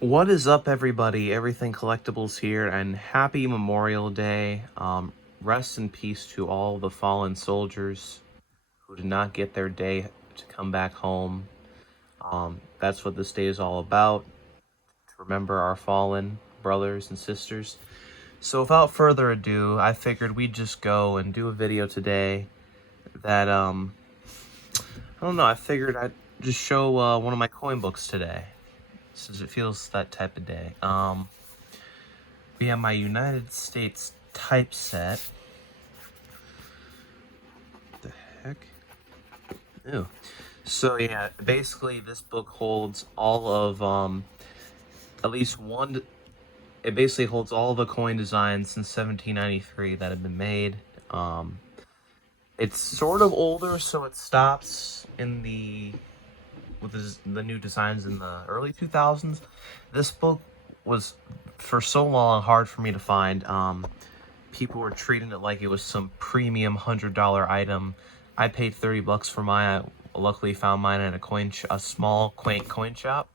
What is up, everybody? Everything Collectibles here, and happy Memorial Day. Rest in peace to all the fallen soldiers who did not get their day to come back home. That's what this day is all about, to remember our fallen brothers and sisters. So without further ado, I figured we'd just go and do a video today that, I don't know, I figured I'd just show one of my coin books today, since it feels that type of day. We have my United States typeset. What the heck? Ew. So yeah, basically this book holds all of at least one. It basically holds all the coin designs since 1793 that have been made. It's sort of older, so it stops in the new designs in the early 2000s. This book was for so long hard for me to find. People were treating it like it was some premium $100 item. I paid $30 for mine. I luckily found mine at a small quaint coin shop.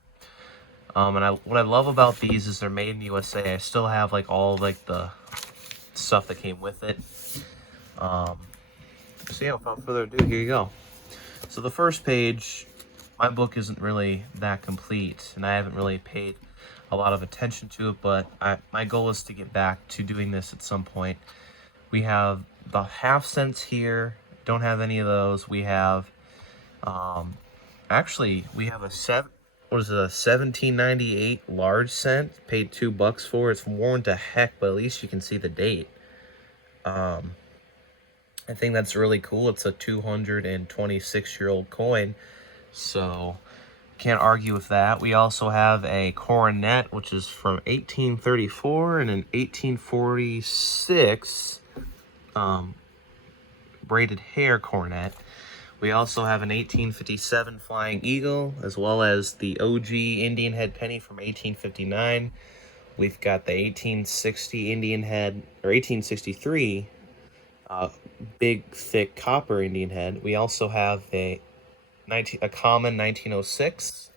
And what I love about these is they're made in the USA. I still have like all like the stuff that came with it. So yeah, without further ado, here you go. So the first page, my book isn't really that complete, and I haven't really paid a lot of attention to it, but my goal is to get back to doing this at some point. We have the half cents here. Don't have any of those. We have, actually, we have a 1798 large cent. Paid $2 for it. It's worn to heck, but at least you can see the date. I think that's really cool. It's a 226-year-old coin, so can't argue with that. We also have a coronet, which is from 1834, and an 1846 braided hair coronet. We also have an 1857 Flying Eagle, as well as the OG Indian head penny from 1859. We've got the 1860 Indian head, or 1863 big, thick copper Indian head. We also have a common 1906.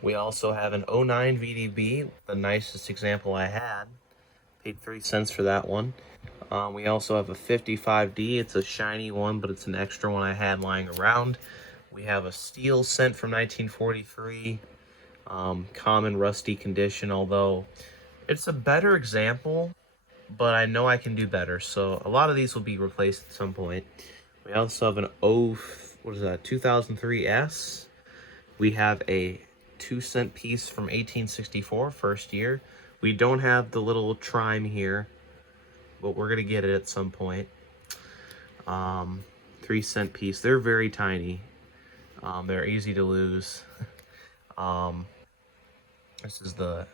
We also have an 09 VDB, the nicest example I had. Paid 3 cents for that one. We also have a 55D. It's a shiny one, but it's an extra one I had lying around. We have a steel cent from 1943. Common rusty condition, although it's a better example, but I know I can do better, so a lot of these will be replaced at some point. We also have an 2003 S. We have a 2-cent piece from 1864, first year. We don't have the little trime here, but we're gonna get it at some point. 3-cent piece. They're very tiny. They're easy to lose. This is the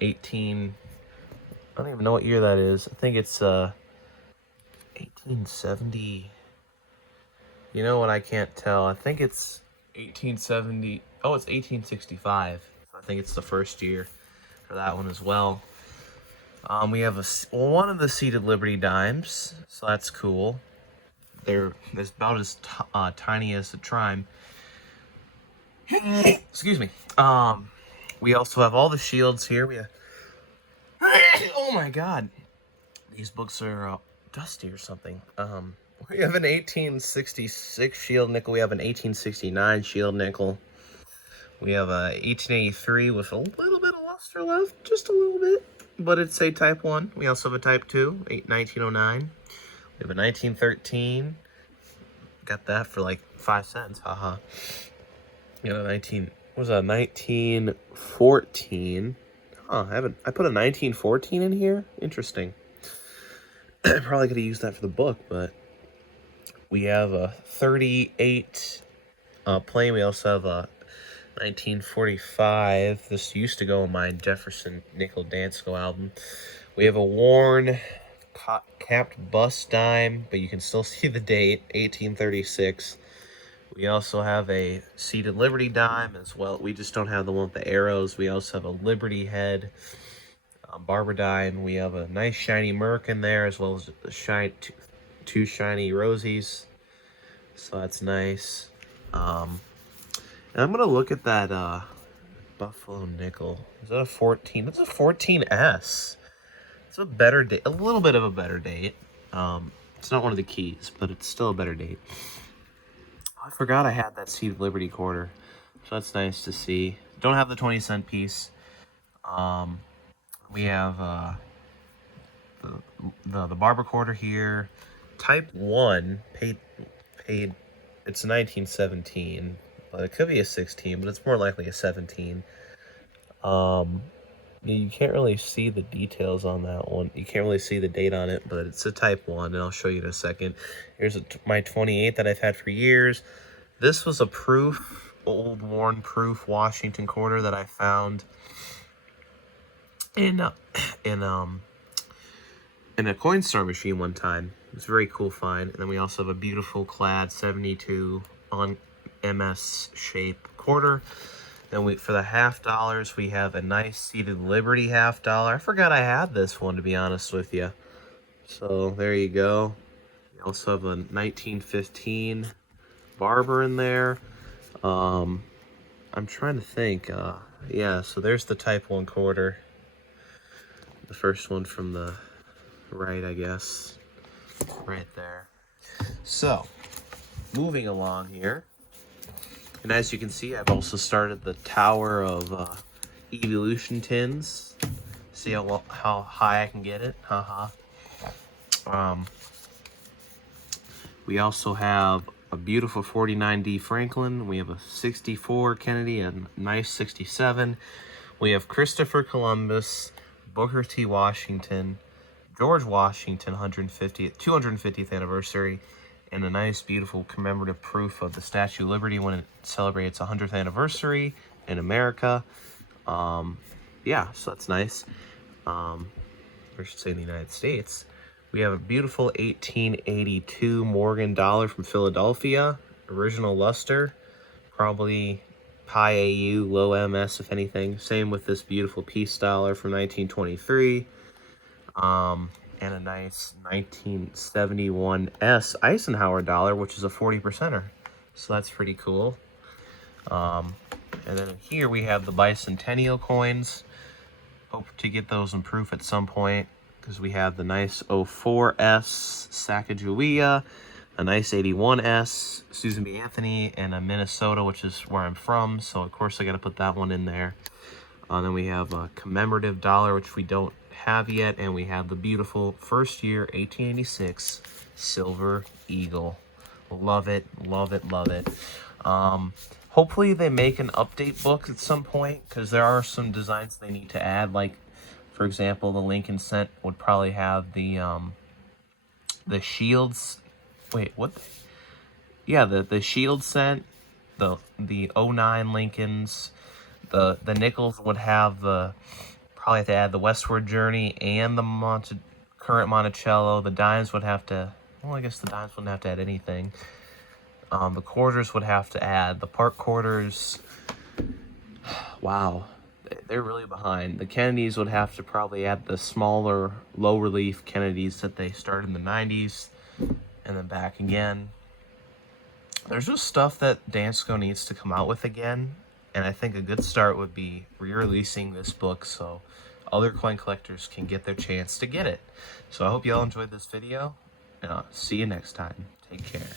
18. I don't even know what year that is. I think it's 1870. You know what? I can't tell. I think it's 1870. Oh, it's 1865. I think it's the first year for that one as well. We have one of the seated Liberty dimes, so that's cool. They're about as tiny as the trime. Excuse me. We also have all the shields here. We have. Oh my god, these books are dusty or something. We have an 1866 shield nickel. We have an 1869 shield nickel. We have a 1883 with a little bit of luster left, just a little bit, but it's a Type 1. We also have a Type 2, 1909. We have a 1913. Got that for like 5 cents, haha. You know, 1914. Huh, I put a 1914 in here? Interesting. Probably could have used that for the book, but we have a 38 plain. We also have a 1945. This used to go in my Jefferson Nickel Dansco album. We have a worn capped bust dime, but you can still see the date, 1836. We also have a seated Liberty dime as well. We just don't have the one with the arrows. We also have a Liberty head barber dime. We have a nice shiny Merc in there, as well as the two shiny Rosies. So that's nice. And I'm gonna look at that Buffalo nickel. Is that a 14? That's a 14S. It's a better date, a little bit of a better date. It's not one of the keys, but it's still a better date. I forgot I had that Seed of Liberty quarter, so that's nice to see. Don't have the 20-cent piece. We have the barber quarter here. Type 1 paid. It's 1917, but it could be a 16, but it's more likely a 17. You can't really see the details on that one. You can't really see the date on it, but it's a Type 1, and I'll show you in a second. Here's my 28 that I've had for years. This was a proof, old worn proof Washington quarter that I found in a coin store machine one time. It's a very cool find. And then we also have a beautiful clad 72 on MS shape quarter. Then for the $50, we have a nice Seated Liberty $50. I forgot I had this one, to be honest with you. So there you go. We also have a 1915 Barber in there. I'm trying to think. Yeah, so there's the Type 1 quarter. The first one from the right, I guess. Right there. So, moving along here. And as you can see, I've also started the tower of Evolution tins. See how high I can get it? Haha. We also have a beautiful 49D Franklin. We have a 64 Kennedy, a nice 67. We have Christopher Columbus, Booker T. Washington, George Washington 250th anniversary, and a nice, beautiful commemorative proof of the Statue of Liberty when it celebrates 100th anniversary in America. Yeah, so that's nice. I should say in the United States. We have a beautiful 1882 Morgan dollar from Philadelphia, original luster, probably Pi AU, low MS if anything. Same with this beautiful peace dollar from 1923. And a nice 1971 Eisenhower dollar, which is a 40%er. So that's pretty cool. And then here we have the bicentennial coins. Hope to get those in proof at some point, because we have the nice 04S Sacagawea, a nice 81S Susan B. Anthony, and a Minnesota, which is where I'm from. So of course I got to put that one in there. Then we have a commemorative dollar, which we don't have yet, and we have the beautiful first year 1886 Silver Eagle. Love it, love it, love it. Hopefully they make an update book at some point, because there are some designs they need to add. Like, for example, the Lincoln Cent would probably have the shields. Wait, what? Yeah, the shield Cent, the 09 Lincolns, the nickels would have probably have to add the Westward Journey and the current Monticello. The dimes would have to, well, I guess the dimes wouldn't have to add anything. The quarters would have to add the park quarters. Wow, they're really behind. The Kennedys would have to probably add the smaller, low relief Kennedys that they started in the 90s, and then back again. There's just stuff that Dansco needs to come out with again, and I think a good start would be re-releasing this book so other coin collectors can get their chance to get it. So I hope you all enjoyed this video, and I'll see you next time. Take care.